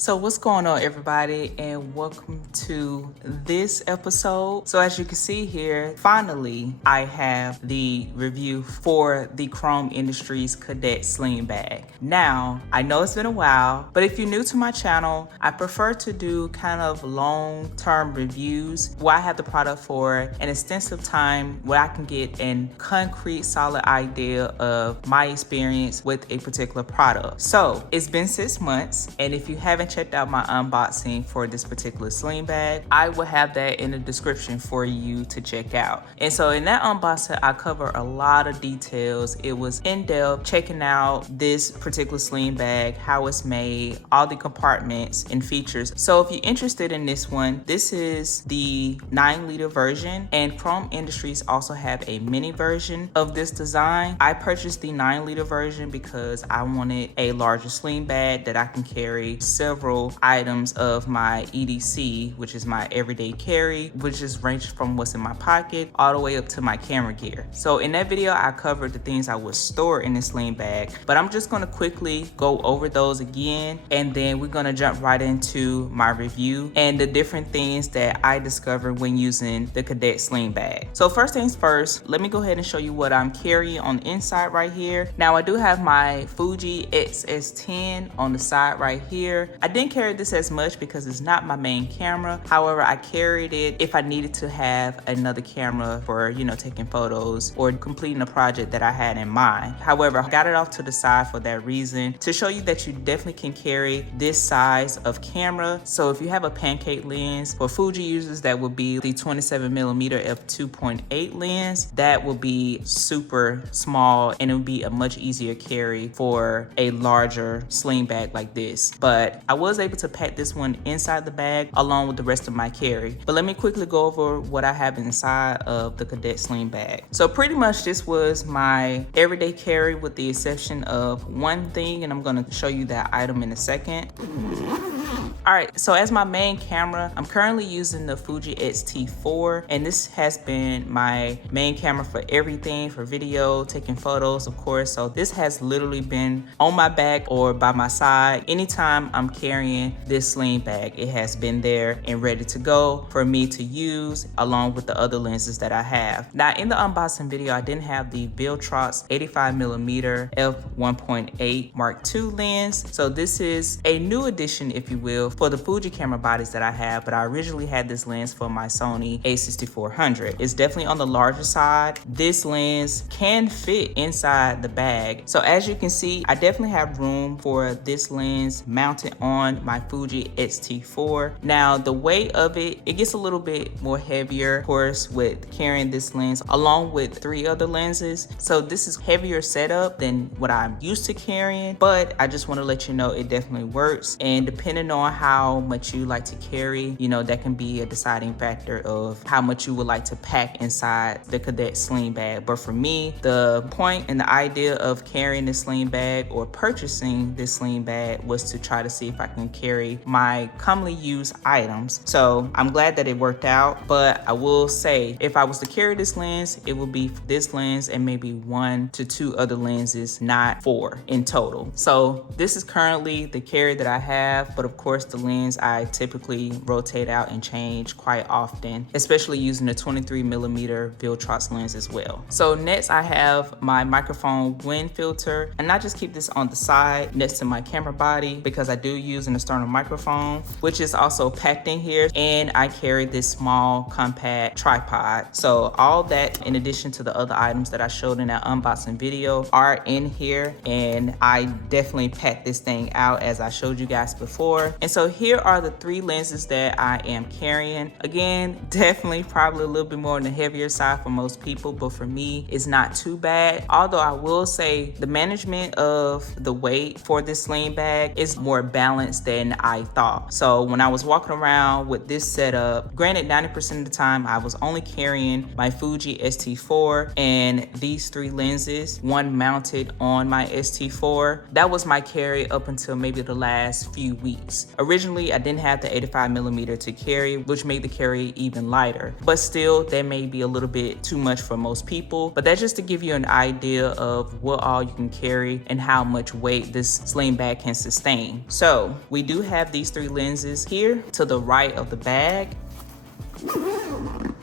So what's going on, everybody, and welcome to this episode. So as you can see here, finally I have the review for the Chrome Industries Kadet Sling bag. Now I know it's been a while, but if you're new to my channel, I prefer to do kind of long-term reviews where I have the product for an extensive time where I can get a concrete solid idea of my experience with a particular product. So it's been 6 months, and if you haven't checked out my unboxing for this particular sling bag, I will have that in the description for you to check out. And so in that unboxing, I cover a lot of details. It was in-depth, checking out this particular sling bag, how it's made, all the compartments and features. So if you're interested in this one, this is the 9-liter version, and Chrome Industries also have a mini version of this design. I purchased the 9-liter version because I wanted a larger sling bag that I can carry several items of my EDC, which is my everyday carry, which is ranged from what's in my pocket all the way up to my camera gear. So in that video, I covered the things I would store in this sling bag, but I'm just gonna quickly go over those again, and then we're gonna jump right into my review and the different things that I discovered when using the Kadet Sling bag. So first things first, let me go ahead and show you what I'm carrying on the inside right here. Now I do have my Fuji XS10 on the side right here. I didn't carry this as much because it's not my main camera. However, I carried it if I needed to have another camera for, taking photos or completing a project that I had in mind. However, I got it off to the side for that reason, to show you that you definitely can carry this size of camera. So if you have a pancake lens, for Fuji users, that would be the 27mm f2.8 lens. That will be super small, and it would be a much easier carry for a larger sling bag like this. But I was able to pack this one inside the bag along with the rest of my carry. But let me quickly go over what I have inside of the Kadet Sling bag. So pretty much this was my everyday carry with the exception of one thing, and I'm going to show you that item in a second. All right, so as my main camera, I'm currently using the Fuji X-T4, and this has been my main camera for everything, for video, taking photos, of course. So this has literally been on my back or by my side. Anytime I'm carrying this sling bag, it has been there and ready to go for me to use along with the other lenses that I have. Now in the unboxing video, I didn't have the Viltrox 85mm f1.8 Mark II lens. So this is a new addition, if you will, for the Fuji camera bodies that I have, but I originally had this lens for my Sony a6400. It's definitely on the larger side. This lens can fit inside the bag. So as you can see, I definitely have room for this lens mounted on my Fuji X-T4. Now the weight of it gets a little bit more heavier, of course, with carrying this lens along with 3 other lenses. So this is heavier setup than what I'm used to carrying, but I just want to let you know it definitely works. And depending on how much you like to carry, that can be a deciding factor of how much you would like to pack inside the Kadet Sling bag. But for me, the point and the idea of carrying this sling bag or purchasing this sling bag was to try to see if I can carry my commonly used items. So I'm glad that it worked out, but I will say if I was to carry this lens, it would be this lens and maybe 1 to 2 other lenses, not 4 in total. So this is currently the carry that I have, but of course the lens I typically rotate out and change quite often, especially using the 23mm Viltrox lens as well. So next I have my microphone wind filter, and I just keep this on the side next to my camera body because I do use an external microphone, which is also packed in here, and I carry this small compact tripod. So all that, in addition to the other items that I showed in that unboxing video, are in here, and I definitely packed this thing out as I showed you guys before. And so here are the 3 lenses that I am carrying. Again, definitely probably a little bit more on the heavier side for most people, but for me, it's not too bad. Although I will say the management of the weight for this sling bag is more balanced than I thought. So when I was walking around with this setup, granted 90% of the time I was only carrying my Fuji X-T4 and these 3 lenses, one mounted on my X-T4. That was my carry up until maybe the last few weeks. Originally, I didn't have the 85 millimeter to carry, which made the carry even lighter, but still that may be a little bit too much for most people. But that's just to give you an idea of what all you can carry and how much weight this sling bag can sustain. So we do have these 3 lenses here to the right of the bag.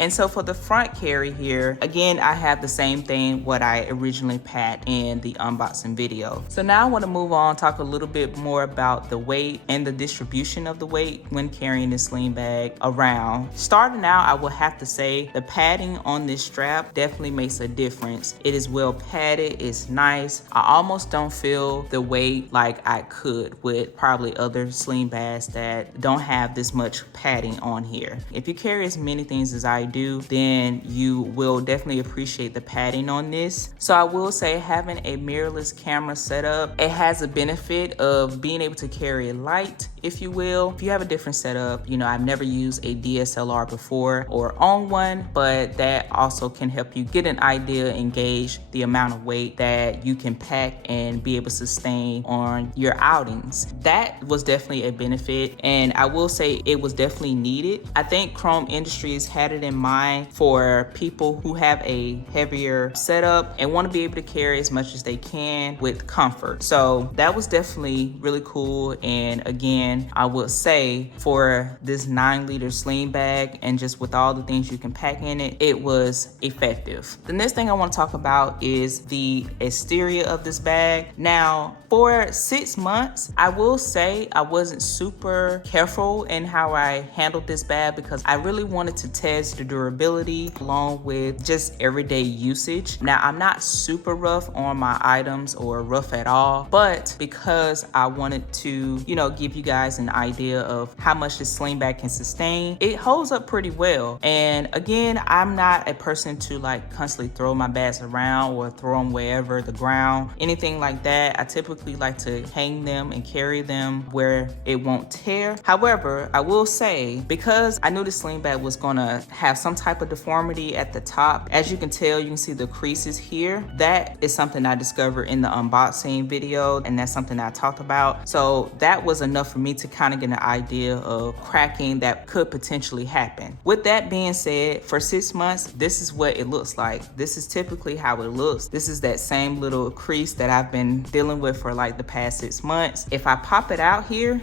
And so for the front carry here, again, I have the same thing what I originally packed in the unboxing video. So now I want to move on, talk a little bit more about the weight and the distribution of the weight when carrying this sling bag around. Starting out, I will have to say the padding on this strap definitely makes a difference. It is well padded, it's nice. I almost don't feel the weight like I could with probably other sling bags that don't have this much padding on here. If you carry as many things as I do, then you will definitely appreciate the padding on this. So I will say, having a mirrorless camera setup, it has a benefit of being able to carry light, if you will. If you have a different setup, you know, I've never used a DSLR before or own one, but that also can help you get an idea and gauge the amount of weight that you can pack and be able to sustain on your outings. That was definitely a benefit, and I will say it was definitely needed. I think Chrome Industries had it in mind for people who have a heavier setup and want to be able to carry as much as they can with comfort. So that was definitely really cool. And again, I would say for this 9-liter sling bag and just with all the things you can pack in it, it was effective. The next thing I want to talk about is the exterior of this bag. Now, for 6 months, I will say I wasn't super careful in how I handled this bag because I really wanted to test the durability along with just everyday usage. Now, I'm not super rough on my items or rough at all, but because I wanted to, you know, give you guys an idea of how much this sling bag can sustain, it holds up pretty well. And again, I'm not a person to like constantly throw my bags around or throw them wherever, the ground, anything like that. I typically like to hang them and carry them where it won't tear. However, I will say, because I knew the sling bag was gonna have some type of deformity at the top, as you can tell, you can see the creases here. That is something I discovered in the unboxing video, and that's something I talked about. So that was enough for me to kind of get an idea of cracking that could potentially happen. With that being said, for 6 months, this is what it looks like. This is typically how it looks. This is that same little crease that I've been dealing with for like the past 6 months. If I pop it out here,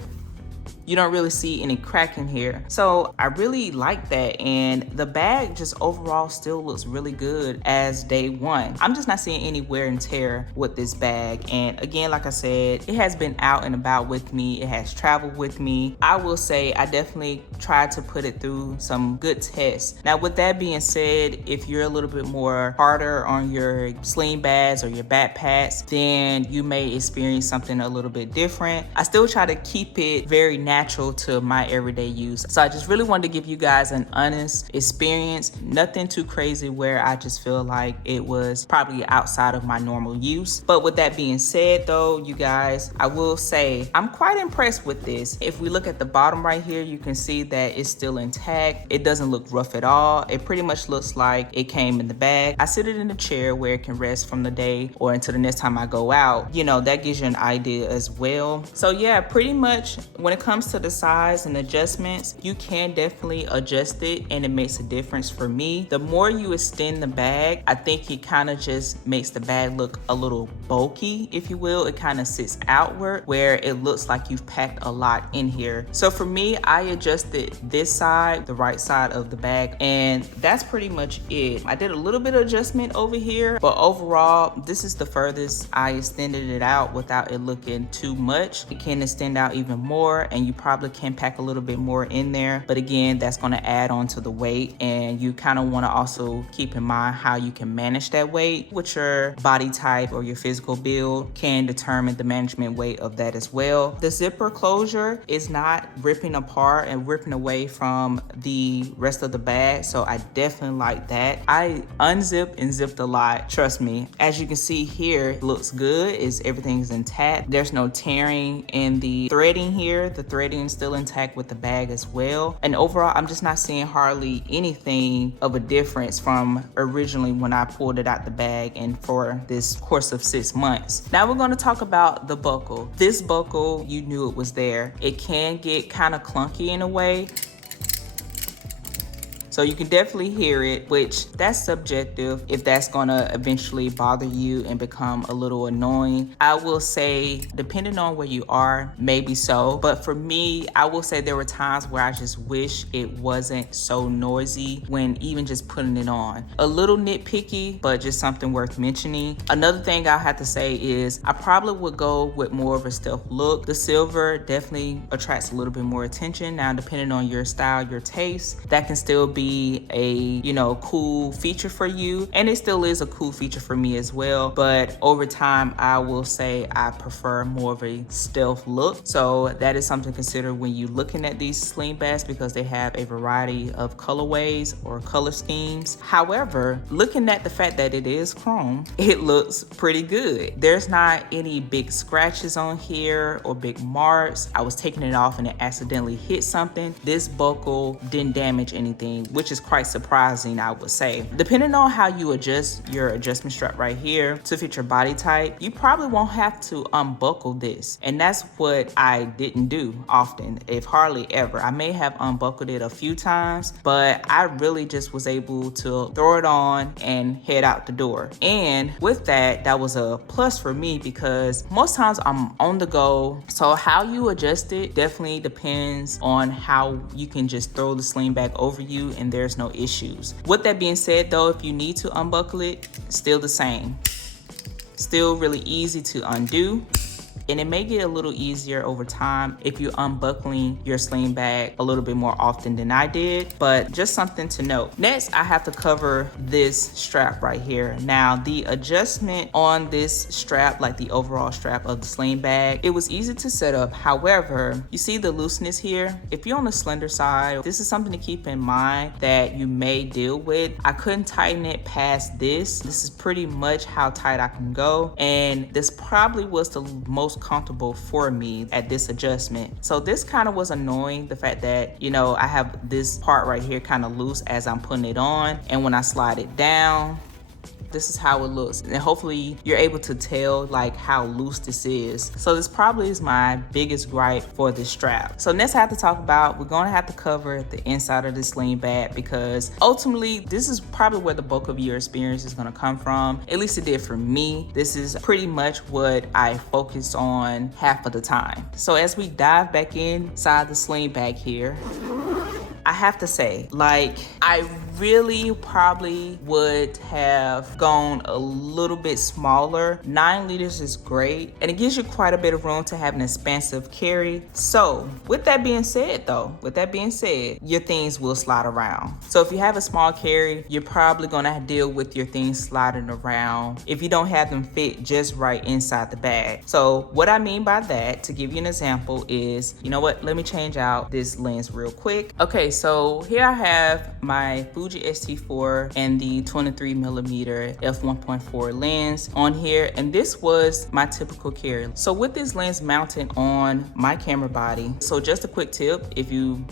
you don't really see any cracking here. So I really like that, and the bag just overall still looks really good as day one. I'm just not seeing any wear and tear with this bag. And again, like I said, it has been out and about with me. It has traveled with me. I will say I definitely tried to put it through some good tests. Now, with that being said, if you're a little bit more harder on your sling bags or your backpacks, then you may experience something a little bit different. I still try to keep it very natural to my everyday use. So I just really wanted to give you guys an honest experience, nothing too crazy where I just feel like it was probably outside of my normal use. But with that being said though, you guys, I will say I'm quite impressed with this. If we look at the bottom right here, you can see that it's still intact. It doesn't look rough at all. It pretty much looks like it came in the bag. I sit it in a chair where it can rest from the day or until the next time I go out. You know, that gives you an idea as well. So yeah, pretty much when it comes to the size and adjustments, you can definitely adjust it and it makes a difference for me. The more you extend the bag, I think it kind of just makes the bag look a little bulky, if you will. It kind of sits outward where it looks like you've packed a lot in here. So for me, I adjusted this side, the right side of the bag, and that's pretty much it. I did a little bit of adjustment over here, but overall, this is the furthest I extended it out without it looking too much. It can extend out even more, and you probably can pack a little bit more in there, but again, that's going to add on to the weight, and you kind of want to also keep in mind how you can manage that weight. With your body type or your physical build can determine the management weight of that as well. The zipper closure is not ripping apart and ripping away from the rest of the bag, so I definitely like that. I unzipped and zipped a lot, trust me. As you can see here, it looks good, everything's intact. There's no tearing in the threading here. The threading threading is still intact with the bag as well. And overall, I'm just not seeing hardly anything of a difference from originally when I pulled it out the bag and for this course of 6 months. Now we're going to talk about the buckle. This buckle, you knew it was there. It can get kind of clunky in a way. So you can definitely hear it, which that's subjective if that's gonna eventually bother you and become a little annoying. I will say, depending on where you are, maybe so. But for me, I will say there were times where I just wish it wasn't so noisy when even just putting it on. A little nitpicky, but just something worth mentioning. Another thing I'll have to say is I probably would go with more of a stealth look. The silver definitely attracts a little bit more attention. Now, depending on your style, your taste, that can still be a cool feature for you, and it still is a cool feature for me as well. But over time, I will say I prefer more of a stealth look. So that is something to consider when you're looking at these sling bags, because they have a variety of colorways or color schemes. However, looking at the fact that it is chrome, it looks pretty good. There's not any big scratches on here or big marks. I was taking it off and it accidentally hit something. This buckle didn't damage anything, which is quite surprising, I would say. Depending on how you adjust your adjustment strap right here to fit your body type, you probably won't have to unbuckle this. And that's what I didn't do often, if hardly ever. I may have unbuckled it a few times, but I really just was able to throw it on and head out the door. And with that, that was a plus for me because most times I'm on the go. So how you adjust it definitely depends on how you can just throw the sling bag over you and there's no issues. With that being said though, if you need to unbuckle it, still the same. Still really easy to undo. And it may get a little easier over time if you're unbuckling your sling bag a little bit more often than I did, but just something to note. Next, I have to cover this strap right here. Now, the adjustment on this strap, like the overall strap of the sling bag, it was easy to set up. However, you see the looseness here? If you're on the slender side, this is something to keep in mind that you may deal with. I couldn't tighten it past this. This is pretty much how tight I can go. And this probably was the most comfortable for me at this adjustment. So this kind of was annoying, the fact that I have this part right here kind of loose as I'm putting it on, and when I slide it down, this is how it looks. And hopefully you're able to tell like how loose this is. So this probably is my biggest gripe for this strap. So next I have to talk about, we're gonna have to cover the inside of this sling bag, because ultimately this is probably where the bulk of your experience is gonna come from. At least it did for me. This is pretty much what I focus on half of the time. So as we dive back inside the sling bag here, I have to say, I really probably would have gone a little bit smaller. 9 liters is great, and it gives you quite a bit of room to have an expansive carry. So with that being said, your things will slide around. So if you have a small carry, you're probably gonna deal with your things sliding around if you don't have them fit just right inside the bag. So what I mean by that, to give you an example, is, let me change out this lens real quick. Okay, so here I have my Fuji X-T4 and the 23mm f1.4 lens on here, and this was my typical carry. So with this lens mounted on my camera body, so just a quick tip, if you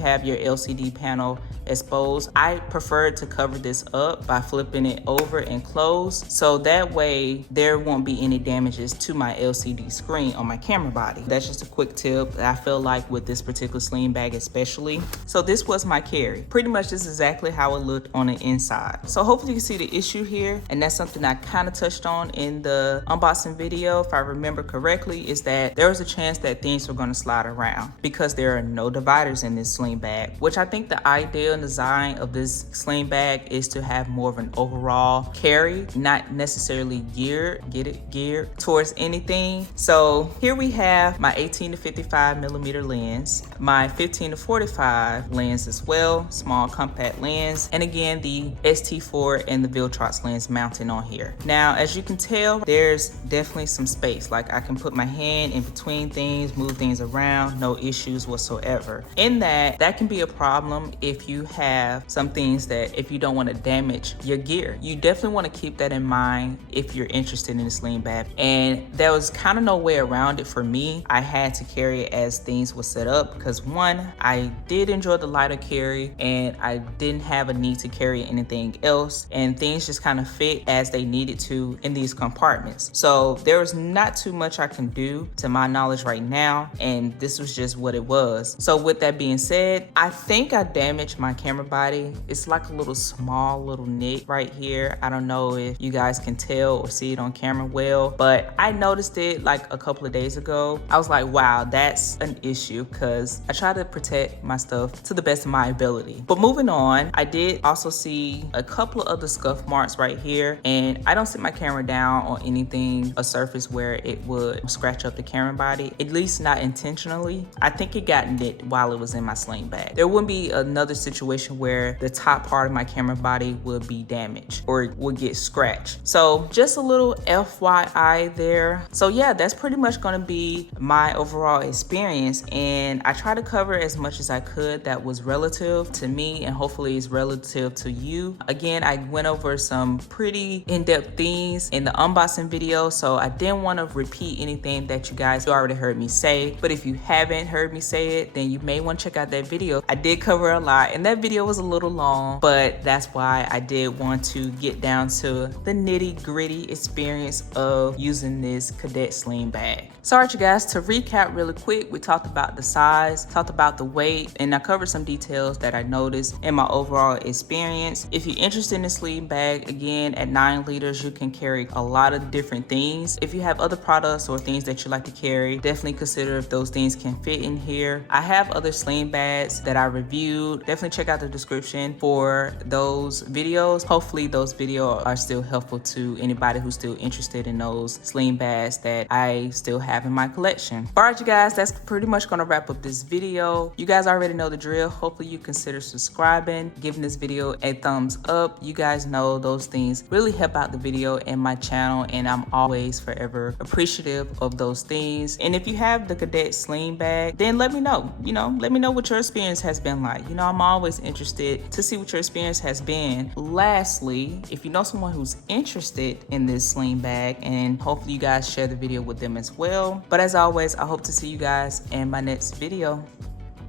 have your LCD panel exposed, I prefer to cover this up by flipping it over and close, so that way there won't be any damages to my LCD screen on my camera body. That's just a quick tip that I feel like with this particular sling bag especially. So this was my carry. Pretty much this is exactly how it looked on the inside. So hopefully you can see the issue here, and that's something I kind of touched on in the unboxing video, if I remember correctly, is that there was a chance that things were going to slide around because there are no dividers in this sling bag, which I think the ideal design of this sling bag is to have more of an overall carry, not necessarily geared towards anything. So here we have my 18 to 55 millimeter lens, my 15 to 45 lens as well, small compact lens, and again the ST4 and the Viltrox lens mounted on here. Now as you can tell, there's definitely some space, like I can put my hand in between things, move things around, no issues whatsoever. In that can be a problem if you have some things that if you don't want to damage your gear. You definitely want to keep that in mind if you're interested in a sling bag. And there was kind of no way around it for me. I had to carry it as things were set up because one, I did enjoy the lighter carry and I didn't have a need to carry anything else, and things just kind of fit as they needed to in these compartments. So there was not too much I can do to my knowledge right now, and this was just what it was. So with that being said, I think I damaged my camera body. It's like a little small little nick right here. I don't know if you guys can tell or see it on camera well, but I noticed it like a couple of days ago. I was like, wow, that's an issue, because I try to protect my stuff to the best of my ability. But moving on, I did also see a couple of other scuff marks right here, and I don't sit my camera down on anything, a surface where it would scratch up the camera body, at least not intentionally. I think it got nicked while it was in my sling bag. There wouldn't be another situation where the top part of my camera body would be damaged or would get scratched. So just a little FYI there. So yeah, that's pretty much gonna be my overall experience, and I try to cover as much as I could that was relative to me and hopefully is relative to you. Again, I went over some pretty in-depth things in the unboxing video, so I didn't want to repeat anything that you guys already heard me say. But if you haven't heard me say it, then you may want to check out that video. I did cover a lot and that video was a little long, but that's why I did want to get down to the nitty-gritty experience of using this Kadet Sling bag. So alright you guys, to recap really quick, we talked about the size, talked about the weight, and I covered some details that I noticed in my overall experience. If you're interested in a sling bag, again, at 9 liters, you can carry a lot of different things. If you have other products or things that you like to carry, definitely consider if those things can fit in here. I have other sling bags that I reviewed. Definitely check out the description for those videos. Hopefully those videos are still helpful to anybody who's still interested in those sling bags that I still have in my collection. All right, you guys, that's pretty much gonna wrap up this video. You guys already know the drill. Hopefully you consider subscribing, giving this video a thumbs up. You guys know those things really help out the video and my channel, and I'm always forever appreciative of those things. And if you have the Kadet Sling bag, then let me know. Let me know what your experience has been like. I'm always interested to see what your experience has been. Lastly, if you know someone who's interested in this sling bag, and hopefully you guys share the video with them as well. But as always, I hope to see you guys in my next video.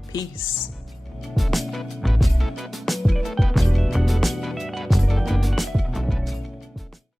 Peace.